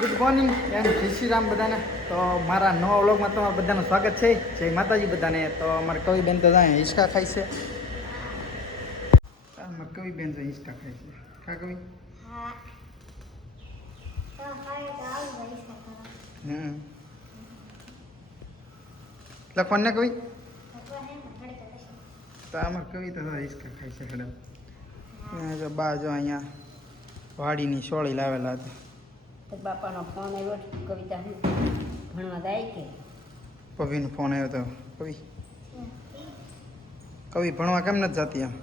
Good morning એમ જય શ્રી રામ બધાને. તો મારા નવા વ્લોગમાં તમારું બધાનું સ્વાગત છે. જય માતાજી બધાને. તો અમારે કવિબેન તો જાય હિંચકા ખાય છે. અમારે કવિબેન તો હિંચકા ખાય છે. ખા કવિ? લખવાનું ને કવિ? તો અમારે કવિ તો હિંચકા ખાય છે જો બા જો અહીંયા વાડીની સોળી લાવેલા હતા તો બાપાનો ફોન આવ્યો કવિતા હું ભણવા જાય કે? પવિનો ફોન આવ્યો તો કવિ. કવિ ભણવા કેમ નથી જતી એમ?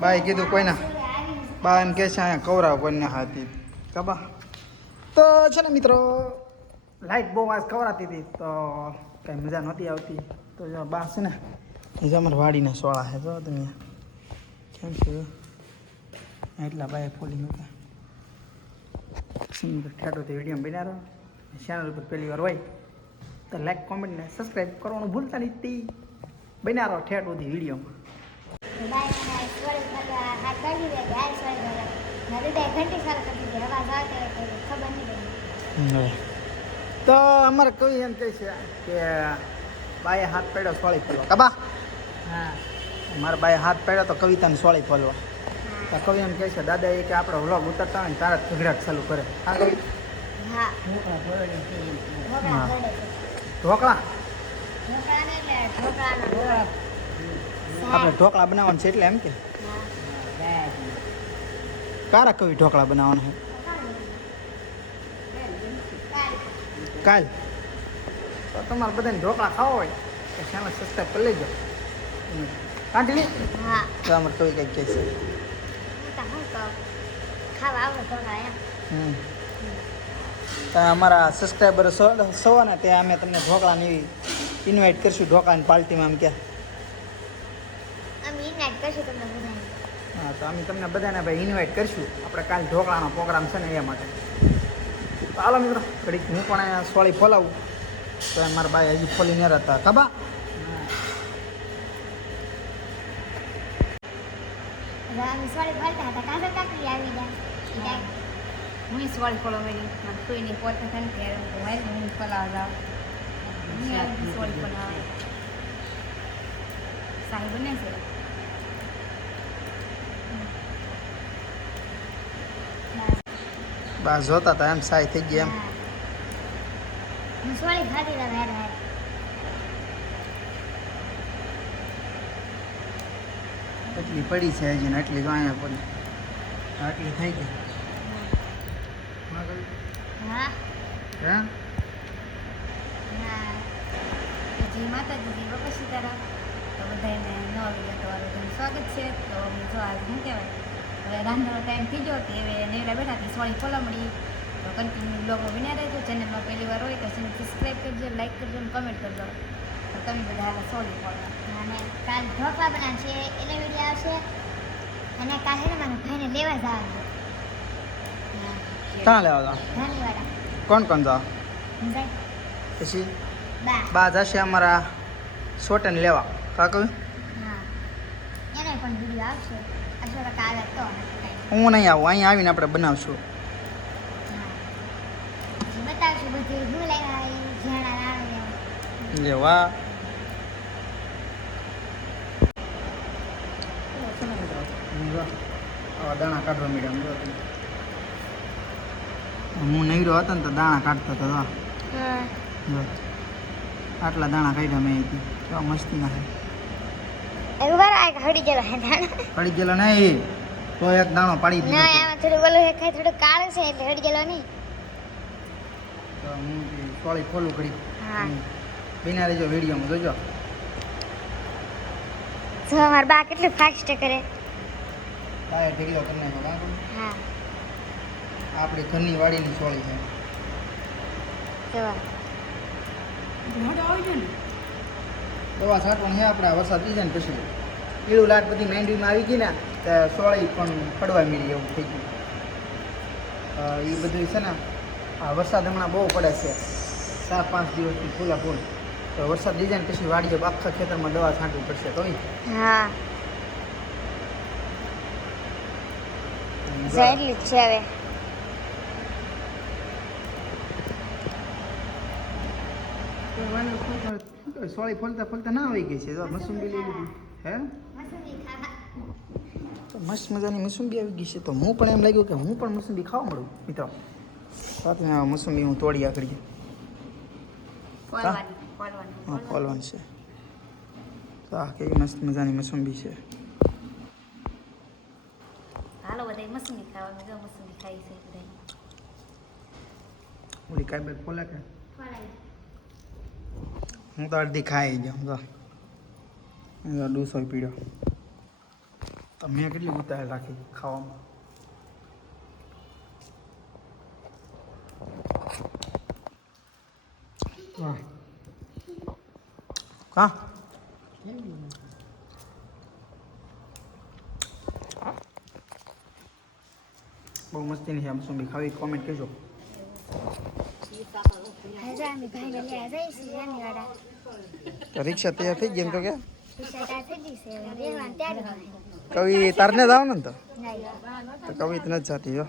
બાએ કીધું કોઈના, બા એમ કે છે અહીંયા કવરાવ કોઈને હાથી. કબા તો છે ને મિત્રો, લાઈટ બહુ આજ કવરાતી હતી તો કઈ મજા નહોતી આવતી. તો જો બા છે ને, એ જો વાડીને સોળા છે જો તમે. કેમ છે એટલા બાએ ફોલી નહોતા. સુંદર તે વીડિયો બનાવો ચેનલ પર પહેલી વાર હોય તો લાઈક કોમેન્ટ ને સબસ્ક્રાઈબ કરવાનું ભૂલતા નહીં. તે બનાવો ઠેઠ ઉધી વિડીયોમાં તો ખબર નહીં પડી તો અમારે કવિ એમ કહે છે કે બાએ હાથ પડ્યો સોળી ફોલવા. કબા હા. મારા બાએ હાથ પડ્યો તો કવિતાને સોળી ફોલવા. કવિ એમ કહે છે દાદા એ કે આપણે વ્લોગ ઉતરતા હોય ને તારા ઝઘડા ચાલુ કરે. હા. ઢોકળા. આપણે ઢોકળા. બનાવવાનું છે એટલે એમ કે. કારા કવિ ઢોકળા બનાવવાના છે? કાલ. તો તમારે બધાને ઢોકળા ખાવા હોય તો ચેનલ સબસ્ક્રાઈબ કરી લેજો. હમ. કાઢી લે હા. તો અમારે કવિ કંઈક કહે છે હું કહું ખાવા આવો ઢોકળા એમ અમારા સબસ્ક્રાઈબર સવાના ત્યાં અમે તમને ઢોકળાની ઇન્વાઇટ કરશું ઢોકળાની પાર્ટીમાં એમ કે. અમે ઇન્વાઇટ કરશું તમને બધાને. હા તો અમે તમને બધાને ભાઈ ઇન્વાઇટ કરશું. આપણે કાલ ઢોકળાનો પ્રોગ્રામ છે ને એ માટે. તો હાલો મિત્રો ઘડીક હું પણ અહીંયા સોળી ફોલાવું. તો મારા ભાઈ હજી ફોલી ન રહેતા. કબા હવે અમે સોરી બોલતા હતા. કાકા કાકડી આવી ગયા. હું. સોળી ફોલો મળી કોઈ નહીં પોતે થાય ને ત્યારે હું કહું, "હાલ, હું ફોલાવા જાઉં સોળી ફોલાવા સાહેબ બને છે. બસ જોતા હતા એમ સાય થઈ ગઈ એમ. હું. સોરી ખાધી રહે હેર હેર એટલી પડી છે હજી ને એટલી અહીંયા પડી આટલી થઈ ગઈ. હા. કવિ? હા. હે માતાજી જય બાપા સીતારામ. તો બધાને નવા વીડિયો તમારું બધાનું સ્વાગત છે. તો જો આજ શું કહેવાય? હવે રાંધવાનો ટાઈમ થઈ ગયો તે હવે નેવડા બેઠા હતી સોળી ફોલા મળી. તો કન્ટિન્યુ બ્લોગમાં બન્યા રહેજો. ચેનલમાં પહેલી વાર હોય તો ચેનલ સબસ્ક્રાઈબ કરજો લાઈક કરજો અને કમેન્ટ કરજો. તો તમે બધા સોળી અને કાલ ઢોકળા બનાવશે એને વીડિયો આવશે. અને કાલ ને મારા ભાઈને લેવા જવાનું. ક્યાં લેવા તા? કોણ કોણ જા? પછી? બા. જશે અમારા સોટન લેવા. કાકુ કવિ એને પણ વીડિયો આવશે. અશોક કાલે તો હું નહીં આવું. અહીંયા આવીને આપણે બનાવશું. લેવા આવ્યું ઝાડા આવે દાણા કાઢવા મીડિયા હું નહીં નૈરો હતો ને તો દાણા કાઢતો હતો આટલા દાણા કાઢ્યા મેં તો મસ્તી ના હળી ગયેલો નહીં તો એક દાણો પાડી દીધો ના. આમાં થોડું ઓલું હે થોડું કાળું છે એટલે હળી ગયેલો નહીં તો હું કોળી ખોલું કરી હા. બિના વિડીયોમાં જોજો. જો અમારા બા કેટલું ફાસ્ટ કરે. કાંઈ ઢીકલો કરી નાખો બરાબર? હા. આપણી ઘરની વાડીની સોળી છે. દવા છાંટવા છે આપણે વરસાદ થઈ જાય ને પછી. પીળું લાટ બધી મેંડીમાં આવી ગઈ ને તો સોળી પણ પડવા મીડી એવું થઈ ગયું. એ બધું છે ને આ વરસાદ હમણાં બહુ પડે છે. ચાર પાંચ દિવસથી ફૂલા ફૂલ. તો વરસાદ થઈ જાય ને પછી વાડીઓ આખા ખેતરમાં દવા છાંટવી પડશે તો. હા. Zerli Čeve. સોળી ફોલતા ફોલતા ના આવી ગઈ છે તો મસુંબી લઈ લીધી હે તો મસ્ત મજાની મસુંબી આવી ગઈ છે તો હું પણ એમ લાગ્યું કે હું પણ મસુંબી ખાવા મળું મિત્રો સાથે મસુંબી હું તોડી આગળ હા ફોલવાની છે તો કેવી મસ્ત મજાની મસુંબી છે હાલો બધા મસૂરી ખાવાનું જો મસૂરી ખાઈ છે બધા ઓલી કાઈ બેગ ખોલે કે? હું તો અડધી ખાઈ જાઉં તો અહીંયા ડૂસો પીડ્યો. તમે મેં કેટલી ઉતાર રાખી ખાવામાં? વાહ. કા બહુ મસ્તીની છે આમ સુંબી ખાવી કોમેન્ટ કહેજો. રિક્ષા તૈયાર થઈ ગઈ એમ તો કે. કવિ તારને જ આવે ને તો? કવિ તો નથી જાતી જો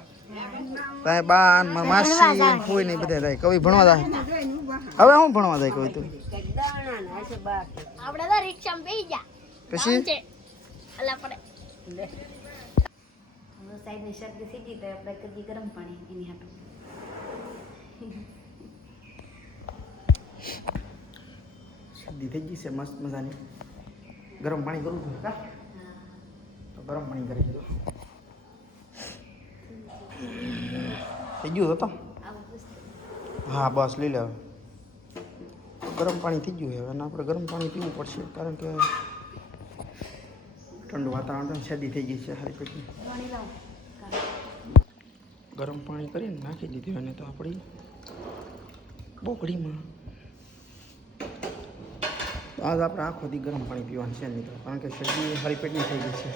તાય બા ને મારા માસી ને ફૂઈ ને બધા જાય. કવિ ભણવા જાય. હવે હું ભણવા જાય કવિ તું? આપણે તો રિક્ષામાં બેસી ગયા પછી? અલા પડે. સાઈડની શરદી સીધી તો આપણે કદી ગરમ પાણી એની હાટું. શરદી થઈ ગઈ છે મસ્ત મજાની. ગરમ પાણી કરું છું. કા તો ગરમ પાણી કરી દીધું થઈ ગયું હતો હા બસ લઈ લે ગરમ પાણી થઈ ગયું હવે અને આપણે ગરમ પાણી પીવું પડશે કારણ કે ઠંડુ વાતાવરણ તો શરદી થઈ ગઈ છે હરી પછી પાણી લાવું. ગરમ પાણી કરીને નાખી દીધી અને તો આપણી બોકડીમાં આજ આપણે આખો દી ગરમ પાણી પીવાનું છે મિત્રો, કારણ કે શરદી હરી પેટની થઈ ગઈ છે.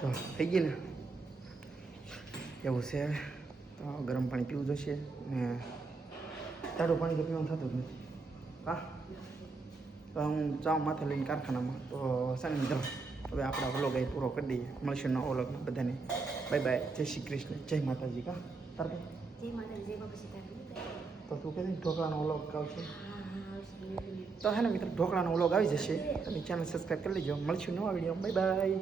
તો થઈ ગઈ ને? એવું છે. તો ગરમ પાણી પીવું જોશે ને તારું પાણી તો પીવાનું થતું જ નથી. હા? તો હું જાઉં માથે લઈને કારખાનામાં. તો સાને મિત્રો, હવે આપણા વ્લોગ એ પૂરો કરી દઈએ. મળશે નવો વ્લોગમાં બધાને. બાય બાય જય શ્રી કૃષ્ણ. જય માતાજી કા? તારે? જય માતા જય બાપા તો તું કહે ઢોકળાનો વ્લોગ આવશે? તો હે ને મિત્રો ઢોકળાનો વ્લોગ આવી જશે. તમે ચેનલ સબસ્ક્રાઈબ કરી લેજો. મળશું નવા વીડિયો બાય બાય